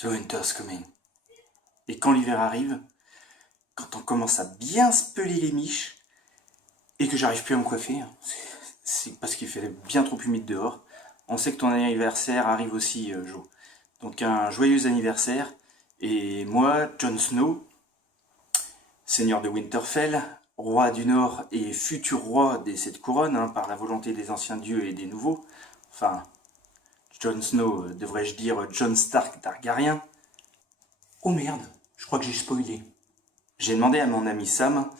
The winter's coming. Et quand l'hiver arrive, quand on commence à bien se peler les miches, et que j'arrive plus à me coiffer, c'est parce qu'il fait bien trop humide dehors. On sait que ton anniversaire arrive aussi, Jo. Donc un joyeux anniversaire. Et moi, Jon Snow, seigneur de Winterfell, roi du Nord et futur roi des Sept Couronnes, par la volonté des anciens dieux et des nouveaux. Enfin, Jon Snow, devrais-je dire Jon Stark Targaryen. Oh merde, je crois que j'ai spoilé. J'ai demandé à mon ami Sam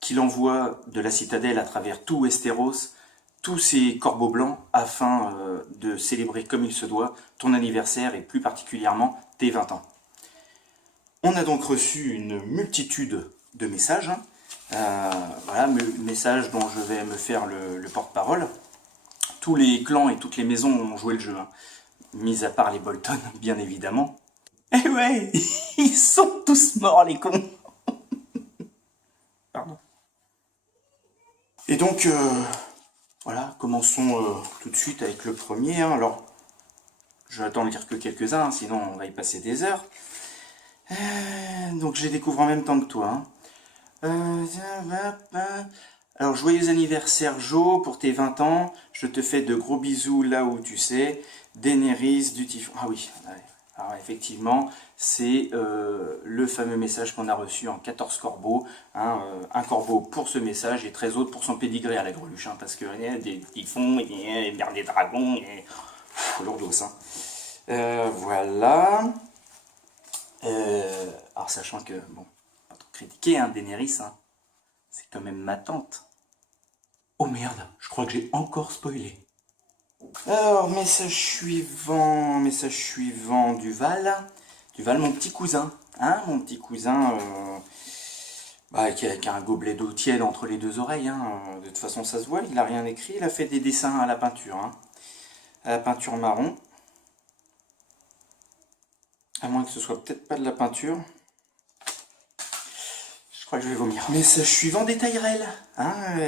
qu'il envoie de la citadelle à travers tout Westeros tous ces corbeaux blancs afin de célébrer comme il se doit ton anniversaire et plus particulièrement tes 20 ans. On a donc reçu une multitude de messages, voilà, messages dont je vais me faire le porte-parole. Tous les clans et toutes les maisons ont joué le jeu, mis à part les Bolton, bien évidemment. Eh ouais, ils sont tous morts les cons. Pardon. Et donc, voilà, commençons tout de suite avec le premier. Alors, je vais attendre de lire que quelques-uns, sinon on va y passer des heures. Donc, je les découvre en même temps que toi. Alors, joyeux anniversaire Jo, pour tes 20 ans. Je te fais de gros bisous là où tu sais. Daenerys du Typhon. Ah oui, alors effectivement, c'est le fameux message qu'on a reçu en 14 corbeaux. Un corbeau pour ce message et 13 autres pour son pédigré à la greluche. Parce que des typhons, des dragons, lourdos. Voilà. Alors sachant que, bon, pas trop critiquer, Daenerys, c'est quand même ma tante. Oh merde, je crois que j'ai encore spoilé. Alors, message suivant Duval. Duval, mon petit cousin. Mon petit cousin qui a un gobelet d'eau tiède entre les deux oreilles. De toute façon, ça se voit, il n'a rien écrit. Il a fait des dessins à la peinture. À la peinture marron. À moins que ce soit peut-être pas de la peinture. Je crois que je vais vomir. Message suivant des Tyrell.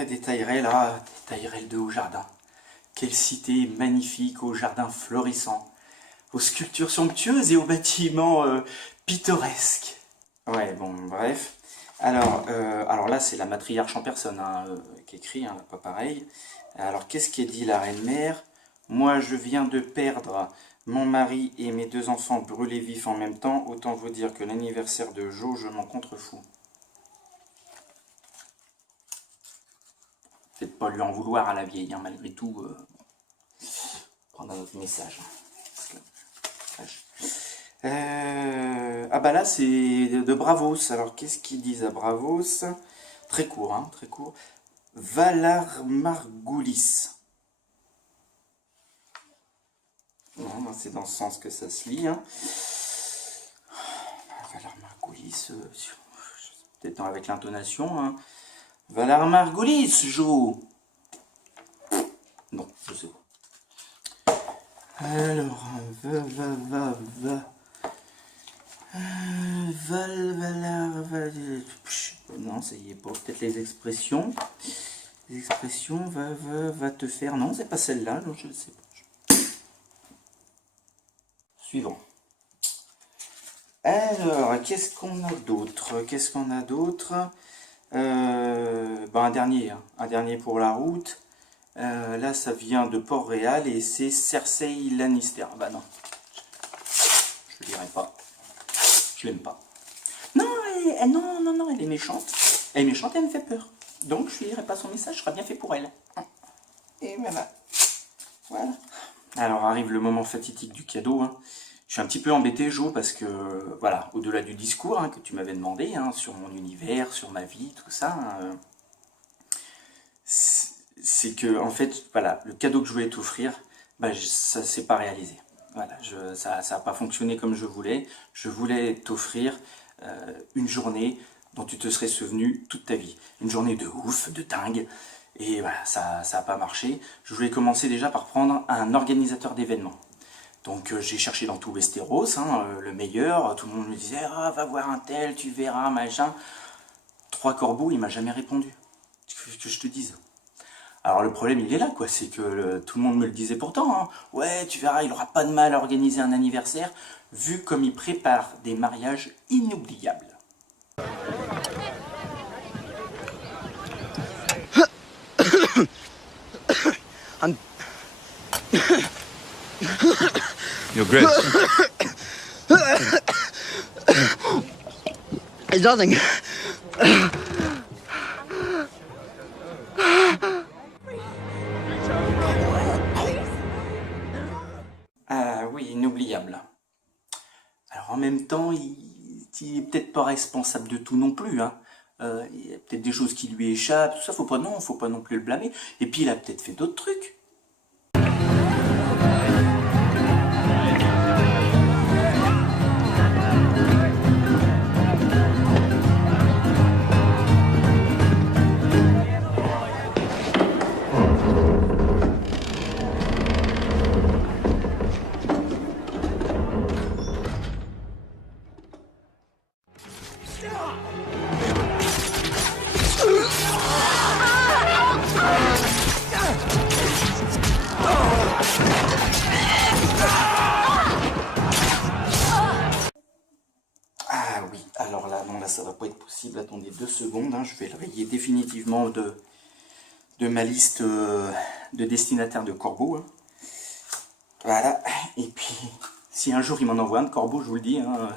Des Tyrell, des Tyrell de Haut-Jardin. Quelle cité magnifique, aux jardins florissants, aux sculptures somptueuses et aux bâtiments pittoresques. Ouais, bon, bref. Alors là, c'est la matriarche en personne qui écrit, pas pareil. Alors, qu'est-ce qu'est dit la reine-mère? Moi, je viens de perdre mon mari et mes 2 enfants brûlés vifs en même temps. Autant vous dire que l'anniversaire de Jo, je m'en contrefous. Peut-être pas lui en vouloir à la vieille, malgré tout. Prendre un autre message. Là, c'est de Bravos. Alors, qu'est-ce qu'ils disent à Bravos? Très court, très court. Valar Margulis. Non, c'est dans ce sens que ça se lit. Valar Margulis, peut-être avec l'intonation. Valar Margulis, Jo. Non, je sais pas. Alors, non, ça y est pas. Peut-être les expressions. Les expressions, va te faire. Non, c'est pas celle-là, non, je ne sais pas. Suivant. Alors, qu'est-ce qu'on a d'autre? Un dernier pour la route. Là, ça vient de Port-Réal et c'est Cersei Lannister. Bah non, je le dirai pas. Je l'aime pas. Non, non, elle est méchante. Elle est méchante et elle me fait peur. Donc, je lui dirai pas son message, ce sera bien fait pour elle. Et voilà. Alors, arrive le moment fatidique du cadeau. Je suis un petit peu embêté, Jo, parce que, voilà, au-delà du discours que tu m'avais demandé, sur mon univers, sur ma vie, tout ça, c'est que, en fait, voilà, le cadeau que je voulais t'offrir, ça s'est pas réalisé. Voilà, ça n'a pas fonctionné comme je voulais. Je voulais t'offrir une journée dont tu te serais souvenu toute ta vie. Une journée de ouf, de dingue. Et voilà, ça n'a pas marché. Je voulais commencer déjà par prendre un organisateur d'événements. Donc j'ai cherché dans tout Westeros, le meilleur. Tout le monde me disait, va voir un tel, tu verras, machin. 3 corbeaux, il m'a jamais répondu. Que je te dise. Alors le problème il est là quoi, c'est que tout le monde me le disait pourtant, hein. Ouais tu verras il aura pas de mal à organiser un anniversaire, vu comme il prépare des mariages inoubliables. Your Grace. It's nothing. Ah oui, inoubliable. Alors en même temps, il est peut-être pas responsable de tout non plus, hein. Il y a peut-être des choses qui lui échappent, tout ça, faut pas non plus le blâmer. Et puis il a peut-être fait d'autres trucs. Ah oui, alors là, non, là ça va pas être possible, attendez 2 secondes, hein, je vais le rayer définitivement de ma liste de destinataires de corbeaux. Hein. Voilà, et puis si un jour il m'en envoie un de corbeau, je vous le dis, hein,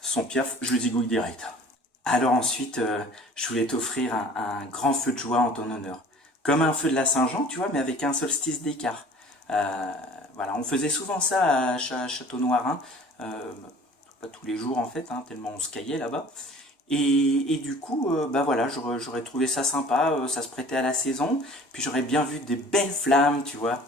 son piaf, je le zigouille direct. Alors ensuite, je voulais t'offrir un grand feu de joie en ton honneur. Comme un feu de la Saint-Jean, tu vois, mais avec un solstice d'écart. Voilà, on faisait souvent ça à Château-Noirin, pas tous les jours en fait, hein, tellement on se caillait là-bas. Et du coup, bah voilà, j'aurais trouvé ça sympa, ça se prêtait à la saison, puis j'aurais bien vu des belles flammes, tu vois.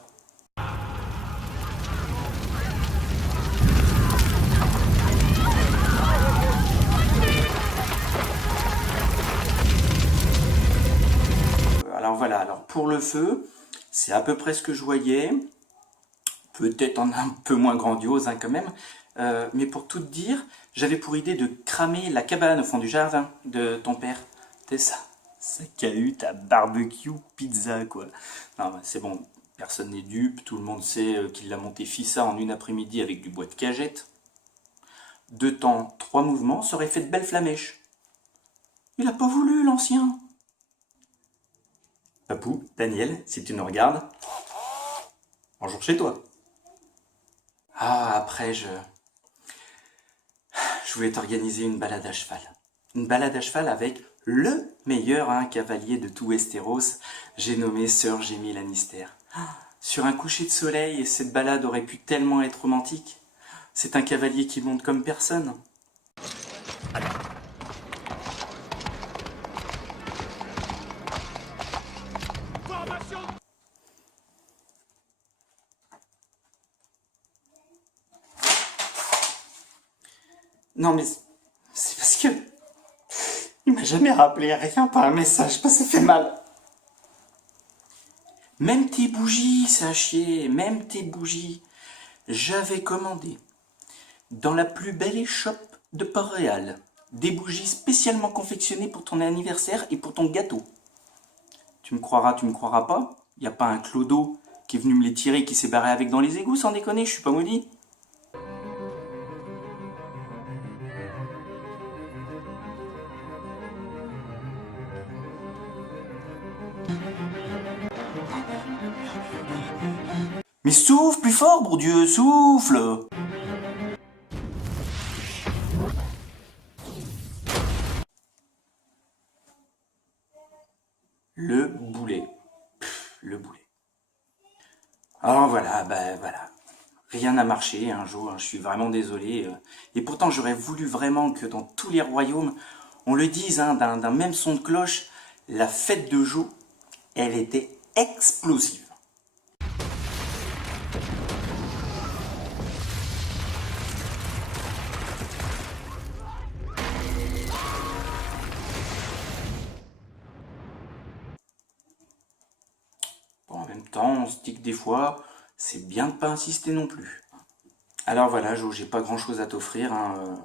Alors voilà, alors pour le feu, c'est à peu près ce que je voyais, peut-être en un peu moins grandiose hein, quand même, mais pour tout te dire, j'avais pour idée de cramer la cabane au fond du jardin de ton père. C'est ça, sa cahute à barbecue pizza quoi. Non, bah, c'est bon, personne n'est dupe, tout le monde sait qu'il l'a monté fissa en une après-midi avec du bois de cagette. 2 temps, 3 mouvements, ça aurait fait de belles flamèches. Il a pas voulu l'ancien. Papou, Daniel, si tu nous regardes, bonjour chez toi. Ah, après, je voulais t'organiser une balade à cheval. Une balade à cheval avec le meilleur hein, cavalier de tout Westeros, j'ai nommé Sir Jaime Lannister. Sur un coucher de soleil, cette balade aurait pu tellement être romantique. C'est un cavalier qui monte comme personne. Non mais c'est parce que il m'a jamais rappelé rien par un message, parce que ça fait mal. Même tes bougies, ça a chier, même tes bougies. J'avais commandé dans la plus belle échoppe de Port-Réal des bougies spécialement confectionnées pour ton anniversaire et pour ton gâteau. Tu me croiras pas? Y a pas un clodo qui est venu me les tirer, qui s'est barré avec dans les égouts, sans déconner, je suis pas maudit. Mais souffle plus fort, bon Dieu, souffle! Le boulet. Le boulet. Alors voilà, ben voilà. Rien n'a marché un jour, hein, je suis vraiment désolé. Et pourtant, j'aurais voulu vraiment que dans tous les royaumes, on le dise hein, d'un même son de cloche, la fête de Jo, elle était explosive. Bon, en même temps, on se dit que des fois, c'est bien de pas insister non plus. Alors voilà, Jo, j'ai pas grand chose à t'offrir. Hein,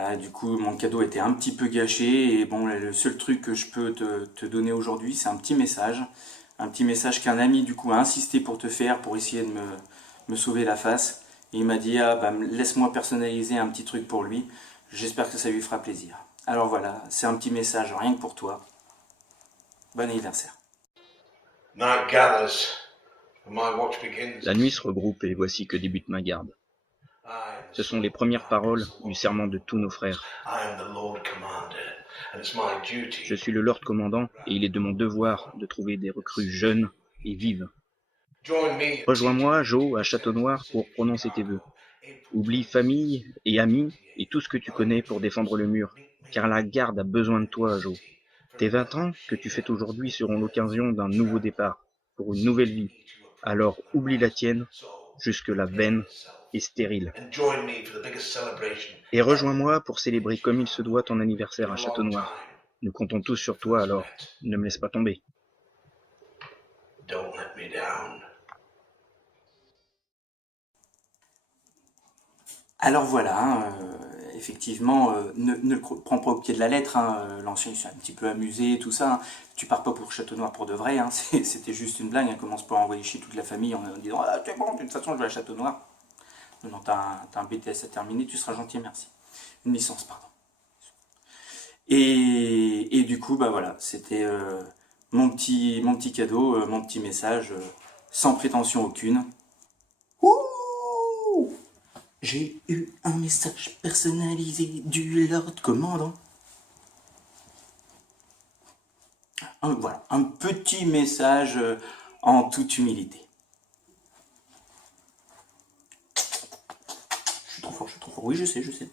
Voilà, du coup, mon cadeau était un petit peu gâché. Et bon, le seul truc que je peux te donner aujourd'hui, c'est un petit message. Un petit message qu'un ami, du coup, a insisté pour te faire, pour essayer de me sauver la face. Et il m'a dit, ah, bah, laisse-moi personnaliser un petit truc pour lui. J'espère que ça lui fera plaisir. Alors voilà, c'est un petit message rien que pour toi. Bon anniversaire. Night gathers, and my watch begins. La nuit se regroupe et voici que débute ma garde. Ce sont les premières paroles du serment de tous nos frères. Je suis le Lord Commandant et il est de mon devoir de trouver des recrues jeunes et vives. Rejoins-moi, Joe, à Château-Noir pour prononcer tes vœux. Oublie famille et amis et tout ce que tu connais pour défendre le mur, car la garde a besoin de toi, Joe. Tes 20 ans que tu fêtes aujourd'hui seront l'occasion d'un nouveau départ, pour une nouvelle vie. Alors oublie la tienne, jusque-là vaine et stérile. Et rejoins-moi pour célébrer comme il se doit ton anniversaire à Château-Noir. Nous comptons tous sur toi, alors ne me laisse pas tomber. Alors voilà, effectivement, ne le prends pas au pied de la lettre, hein, l'ancien s'est un petit peu amusé, tout ça, hein. Tu pars pas pour Château-Noir pour de vrai, hein, c'était juste une blague, hein, commence pas à envoyer chier toute la famille en disant « Ah, c'est bon, de toute façon je vais à Château-Noir ». Non, t'as un BTS à terminer, tu seras gentil, merci. Une licence, pardon. Et du coup, bah voilà, c'était mon petit cadeau, mon petit message, sans prétention aucune. Ouh! J'ai eu un message personnalisé du Lord Commandant. Voilà, un petit message en toute humilité. Je suis trop fort, je suis trop fort. Oui, je sais, je sais.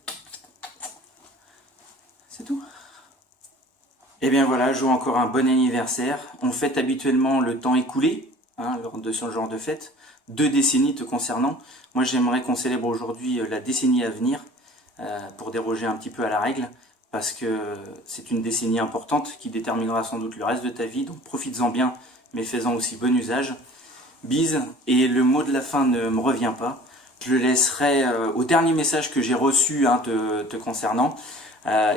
C'est tout. Et bien voilà, je joue encore un bon anniversaire. On fête habituellement le temps écoulé, hein, lors de ce genre de fête. 2 décennies te concernant. Moi, j'aimerais qu'on célèbre aujourd'hui la décennie à venir, pour déroger un petit peu à la règle, parce que c'est une décennie importante qui déterminera sans doute le reste de ta vie. Donc profites-en bien, mais fais-en aussi bon usage. Bise, et le mot de la fin ne me revient pas. Je le laisserai au dernier message que j'ai reçu, hein, te concernant.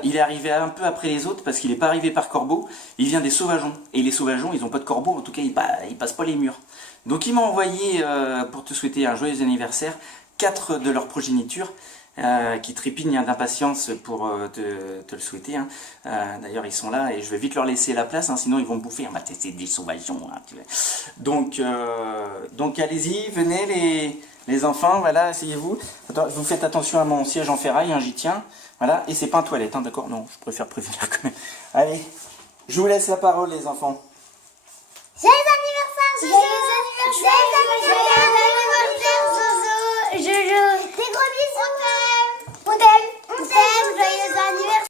Il est arrivé un peu après les autres parce qu'il n'est pas arrivé par corbeau, il vient des sauvageons. Et les sauvageons, ils n'ont pas de corbeau, en tout cas ils passent pas les murs. Donc il m'a envoyé, pour te souhaiter un joyeux anniversaire, 4 de leur progéniture qui trépignent d'impatience pour te le souhaiter. Hein. D'ailleurs ils sont là et je vais vite leur laisser la place, hein, sinon ils vont me bouffer. Hein, c'est des sauvageons. Hein, donc allez-y, venez les enfants, voilà, asseyez-vous. Vous faites attention à mon siège en ferraille, hein, j'y tiens. Voilà, et c'est pas un toilette, hein, d'accord? Non, je préfère prévenir quand même. Allez, je vous laisse la parole, les enfants. Joyeux anniversaire, Jojo! Joyeux anniversaire, Jojo!